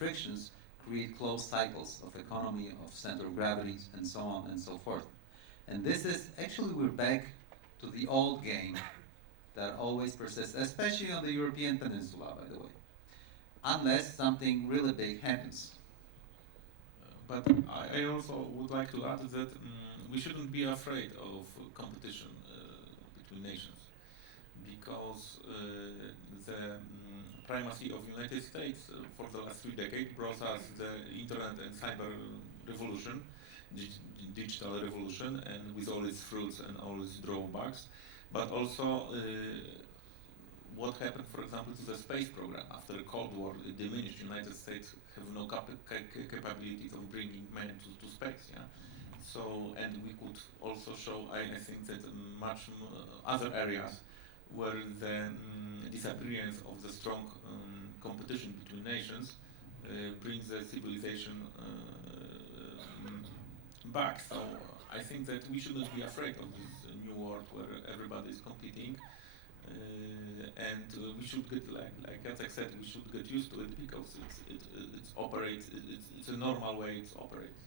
frictions create closed cycles of economy, of center of gravity, and so on and so forth. And this is, actually we're back to the old game that always persists, especially on the European peninsula, by the way, unless something really big happens. But I also would like to add that we shouldn't be afraid of competition between nations, because the primacy of United States for the last 3 decades brought us the internet and cyber revolution, digital revolution, and with all its fruits and all its drawbacks, but also what happened, for example, to the space program after the Cold War diminished. United States have no capabilities of bringing men to space. Yeah. So, and we could also show, I think that much other areas where the disappearance of the strong competition between nations brings the civilization back. So I think that we shouldn't be afraid of this new world where everybody is competing. And we should get, like Jacek said, we should get used to it, because it operates. It's a normal way it operates.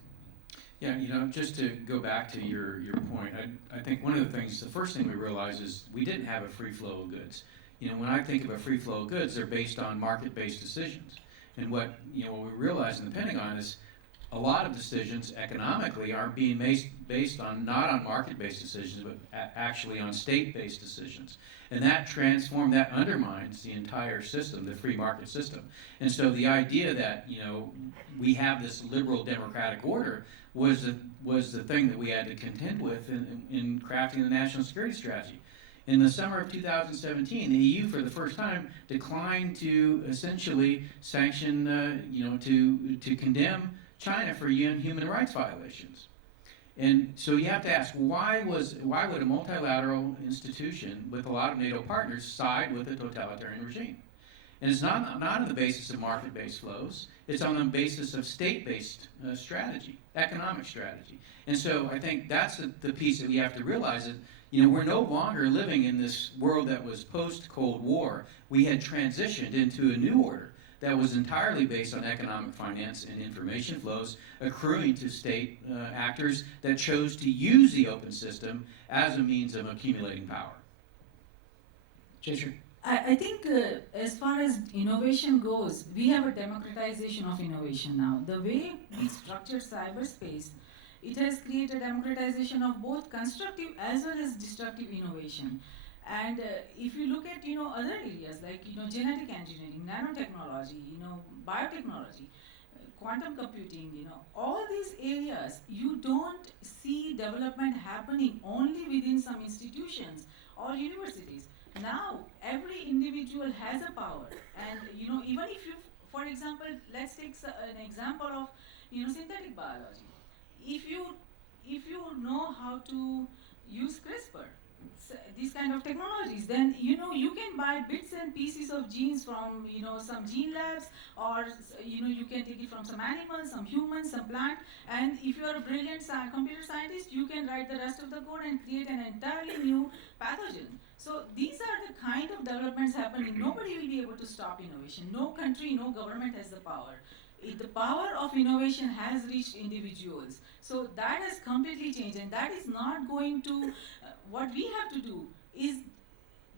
Yeah, just to go back to your point, I think one of the things, the first thing we realize is we didn't have a free flow of goods. When I think of a free flow of goods, they're based on market-based decisions. And what we realize in the Pentagon is a lot of decisions economically aren't being based on, not on market-based decisions, but actually on state-based decisions. And that undermines the entire system, the free market system. And so the idea that, we have this liberal democratic order was the thing that we had to contend with in crafting the national security strategy. In the summer of 2017, the EU, for the first time, declined to essentially sanction, to condemn China for human rights violations. And so you have to ask, why would a multilateral institution with a lot of NATO partners side with a totalitarian regime? And it's not on the basis of market-based flows, it's on the basis of state-based strategy, economic strategy. And so I think that's the piece that we have to realize, that we're no longer living in this world that was post-Cold War. We had transitioned into a new order that was entirely based on economic finance and information flows accruing to state actors that chose to use the open system as a means of accumulating power. Jayshree? I think as far as innovation goes, we have a democratization of innovation now. The way we structure cyberspace, it has created democratization of both constructive as well as destructive innovation. And if you look at other areas like genetic engineering, nanotechnology, biotechnology, quantum computing, all these areas, you don't see development happening only within some institutions or universities. Now every individual has a power, and even if you, for example, let's take an example of synthetic biology. If you know how to use CRISPR, these kind of technologies, then you can buy bits and pieces of genes from some gene labs, or you can take it from some animals, some humans, some plant, and if you are a brilliant computer scientist, you can write the rest of the code and create an entirely new pathogen. So these are the kind of developments happening. Nobody will be able to stop innovation. No country, no government has the power. The power of innovation has reached individuals. So that has completely changed, and that is not going to, what we have to do is,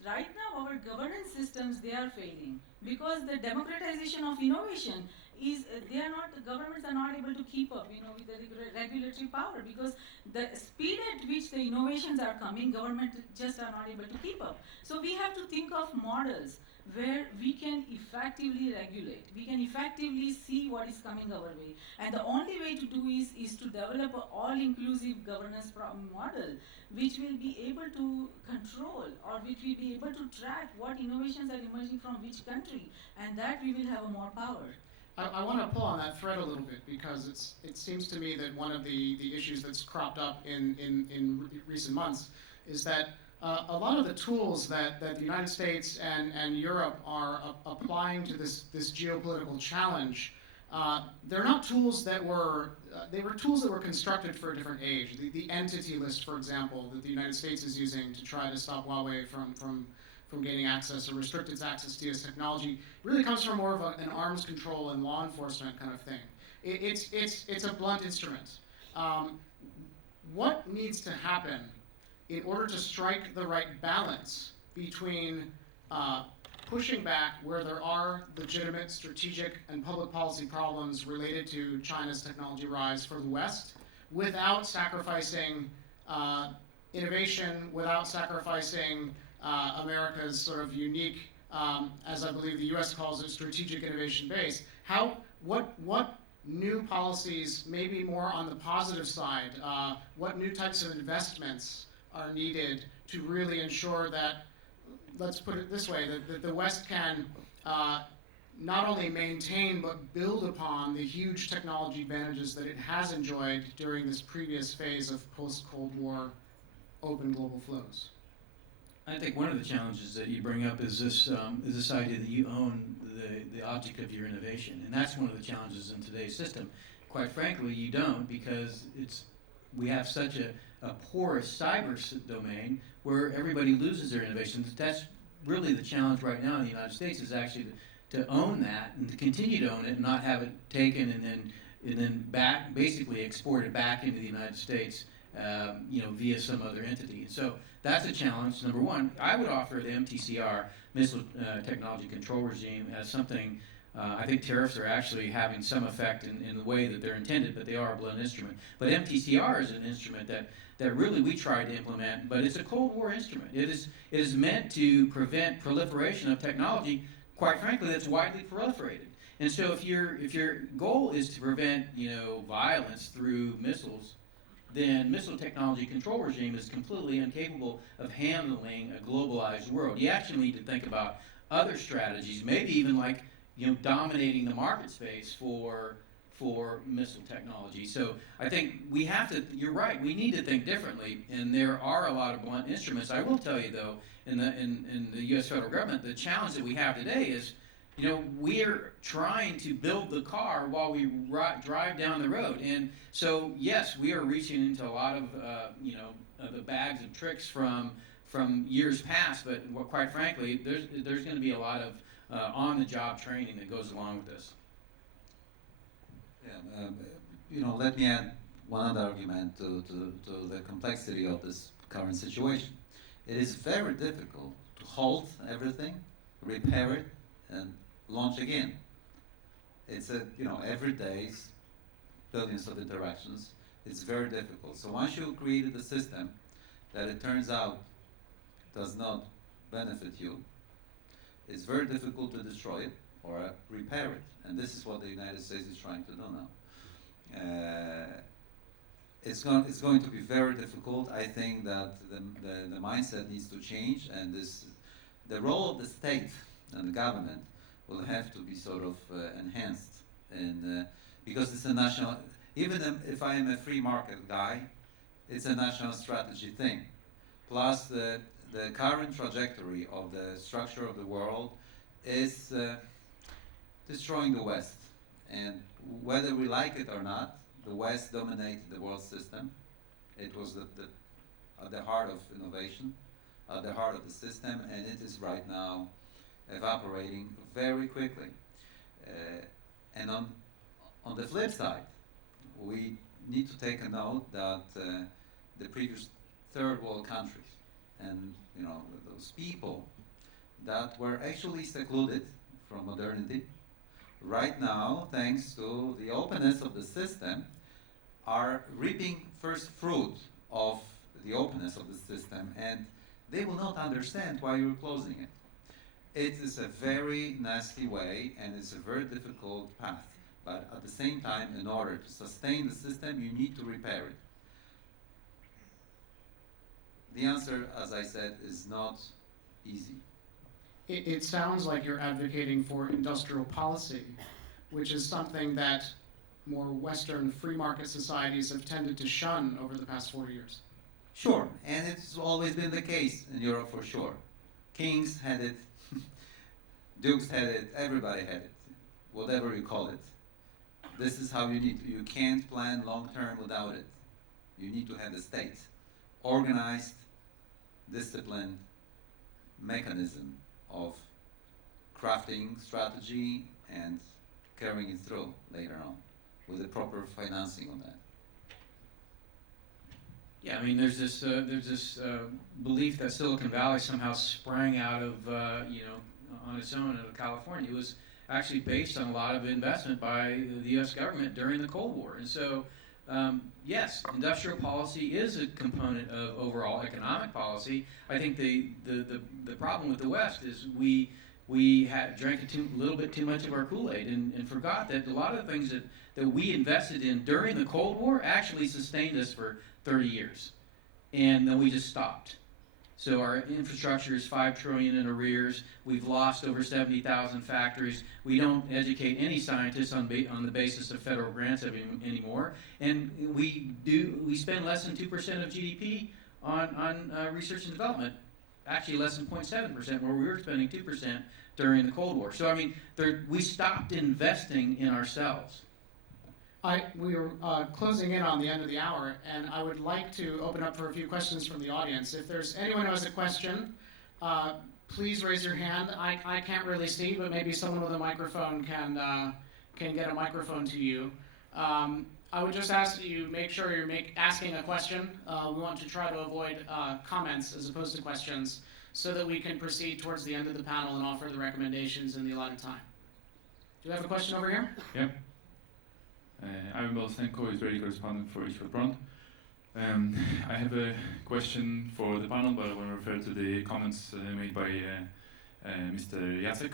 right now our governance systems, they are failing, because the democratization of innovation is, governments are not able to keep up with the regulatory power, because the speed at which the innovations are coming, governments just are not able to keep up. So we have to think of models where we can effectively regulate, we can effectively see what is coming our way. And the only way to do is to develop an all-inclusive governance model, which will be able to control, or which will be able to track what innovations are emerging from which country, and that we will have more power. I want to pull on that thread a little bit, because it seems to me that one of the issues that's cropped up in recent months is that a lot of the tools that the United States and Europe are applying to this geopolitical challenge, they're not tools that they were tools that were constructed for a different age. The entity list, for example, that the United States is using to try to stop Huawei from from gaining access or restrict its access to US technology really comes from more of an arms control and law enforcement kind of thing. It's a blunt instrument. What needs to happen in order to strike the right balance between pushing back where there are legitimate strategic and public policy problems related to China's technology rise for the West, without sacrificing innovation, without sacrificing America's sort of unique, as I believe the US calls it, strategic innovation base? What new policies, maybe more on the positive side, what new types of investments are needed to really ensure that, let's put it this way, that the West can not only maintain but build upon the huge technology advantages that it has enjoyed during this previous phase of post-Cold War open global flows? I think one of the challenges that you bring up is this idea that you own the object of your innovation, and that's one of the challenges in today's system. Quite frankly, you don't, because we have such a porous cyber domain where everybody loses their innovations. That's really the challenge right now in the United States, is actually to own that and to continue to own it and not have it taken and then basically exported back into the United States, via some other entity. And so that's a challenge, number one. I would offer the MTCR, Missile Technology Control Regime, as something. I think tariffs are actually having some effect in the way that they're intended, but they are a blunt instrument. But MTCR is an instrument that really we tried to implement, but it's a Cold War instrument. It is meant to prevent proliferation of technology, quite frankly, that's widely proliferated. And so if your goal is to prevent violence through missiles, then Missile Technology Control Regime is completely incapable of handling a globalized world. You actually need to think about other strategies, maybe even like dominating the market space for missile technology. So I think we have to, you're right, we need to think differently, and there are a lot of blunt instruments. I will tell you though, in the US federal government, the challenge that we have today is, we're trying to build the car while we drive down the road. And so, yes, we are reaching into a lot of, the bags of tricks from years past, but quite frankly, there's going to be a lot of on-the-job training that goes along with this. Yeah, let me add one other argument to the complexity of this current situation. It is very difficult to halt everything, repair it, and launch again. It's every day, billions of interactions. It's very difficult. So once you created a system that it turns out does not benefit you, it's very difficult to destroy it or repair it. And this is what the United States is trying to do now. It's going to be very difficult. I think that the mindset needs to change, and the role of the state and the government will have to be sort of enhanced, and because it's a national. Even if I am a free market guy, it's a national strategy thing. Plus, the current trajectory of the structure of the world is destroying the West, and whether we like it or not, the West dominated the world system. It was at the heart of innovation, at the heart of the system, and it is right now evaporating very quickly. And on the flip side, we need to take a note that the previous third world countries and those people that were actually secluded from modernity, right now, thanks to the openness of the system, are reaping first fruit of the openness of the system, and they will not understand why you're closing it. It is a very nasty way, and it's a very difficult path. But at the same time, in order to sustain the system, you need to repair it. The answer, as I said, is not easy. It sounds like you're advocating for industrial policy, which is something that more Western free market societies have tended to shun over the past 40 years. Sure, and it's always been the case in Europe for sure. Kings had it, dukes had it, everybody had it, whatever you call it. This is how you can't plan long term without it. You need to have the state organized, disciplined, mechanism of crafting strategy and carrying it through later on with the proper financing on that. Yeah, I mean, there's this belief that Silicon Valley somehow sprang out of, on its own out of California. It was actually based on a lot of investment by the U.S. government during the Cold War. And so, yes, industrial policy is a component of overall economic policy. I think the problem with the West is we drank a little bit too much of our Kool-Aid and forgot that a lot of the things that we invested in during the Cold War actually sustained us for 30 years. And then we just stopped. So our infrastructure is $5 trillion in arrears. We've lost over 70,000 factories. We don't educate any scientists on the basis of federal grants anymore. And we spend less than 2% of GDP on research and development. Actually less than 0.7%, where we were spending 2% during the Cold War. So I mean, we stopped investing in ourselves. We are closing in on the end of the hour, and I would like to open up for a few questions from the audience. If there's anyone who has a question, please raise your hand. I can't really see, but maybe someone with a microphone can get a microphone to you. I would just ask that you make sure you're asking a question. We want to try to avoid comments as opposed to questions, so that we can proceed towards the end of the panel and offer the recommendations in the allotted time. Do you have a question over here? Yeah. I'm Bolsenko, Israeli correspondent for East Front. I have a question for the panel, but I want to refer to the comments made by Mr. Jacek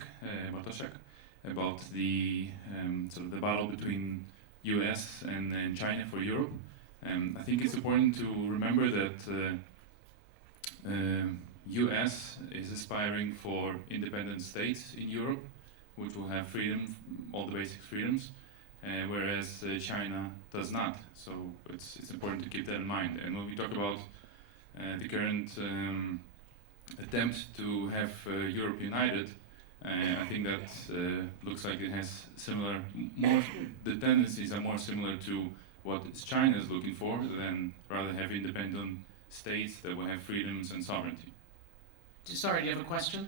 Bartoszek about the sort of the battle between US and China for Europe. I think it's important to remember that US is aspiring for independent states in Europe, which will have freedom, all the basic freedoms, whereas China does not. So it's important to keep that in mind. And when we talk about the current attempt to have Europe united, I think that looks like it has the tendencies are more similar to what China is looking for, than rather have independent states that will have freedoms and sovereignty. Sorry, do you have a question?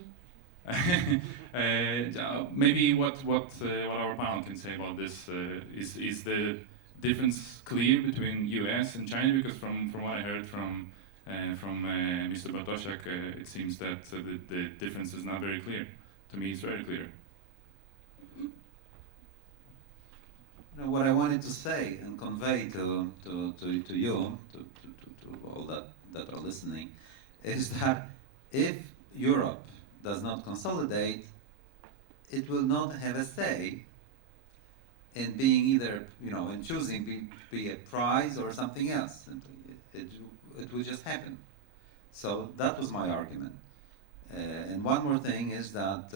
Maybe what our panel can say about this is the difference clear between US and China? Because from what I heard from Mr. Bartoszek, it seems that the difference is not very clear. To me, it's very clear. Now, what I wanted to say and convey to you, to all that are listening, is that if Europe does not consolidate, it will not have a say in being either, in choosing be a prize or something else. It will just happen. So that was my argument. And one more thing is that